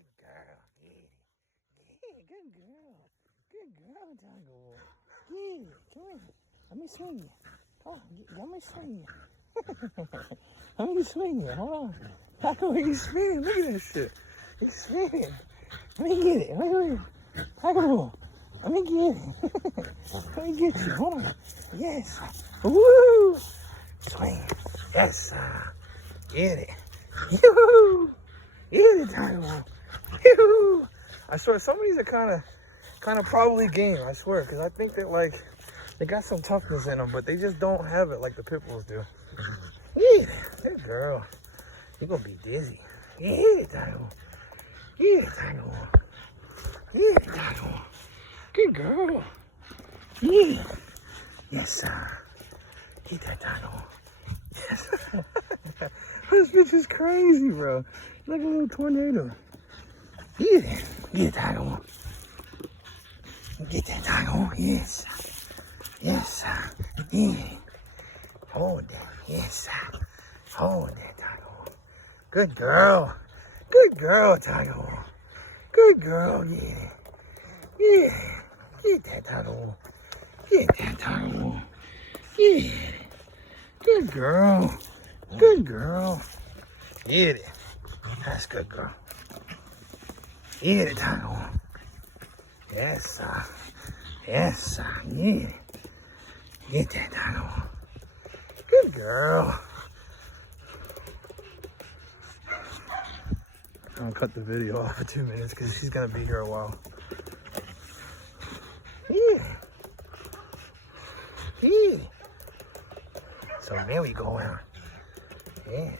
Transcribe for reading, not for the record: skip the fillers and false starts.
Good girl. Get it. Yeah, good girl. Good girl, Tigerwolf. Get it. Come here. Let me swing you. Oh, let me swing you. Let me swing you. Hold on. Tigerwolf, he's spinning. Look at that shit. He's spinning. Let me get it. Wait. Tigerwolf. Let me get it. Let me get you. Hold on. Yes. Woo! Swing. Yes. Get it. Yoo-hoo! Get it, Tigerwolf. Yoo-hoo! I swear, some of these are kind of probably game. I swear, because I think that like they got some toughness in them, but they just don't have it like the pit bulls do. Yeah, good girl. You're gonna be dizzy. Yeah, Tigerwolf. Yeah, Tigerwolf. Yeah, Tigerwolf. Good girl. Yeah. Yes, sir. Get that Tigerwolf. Yes. This bitch is crazy, bro. Like a little tornado. Yeah. Get that Tigerwolf. Get that Tigerwolf. Yes. Yes, sir. Yeah. Hold that. Yes, sir. Hold that, Tigerwolf. Good girl. Good girl, Tigerwolf. Good girl, yeah. Yeah. Get that Tigerwolf. Get that Tigerwolf. Yeah. Good girl. Good girl. Get it. That's good girl. Get it, Tigerwolf. Yes, sir. Yes, sir. Yeah. Get that Tigerwolf. Good girl. I'm gonna cut the video off for 2 minutes because she's gonna be here a while. Yeah. Yeah. So there we go now. Yeah.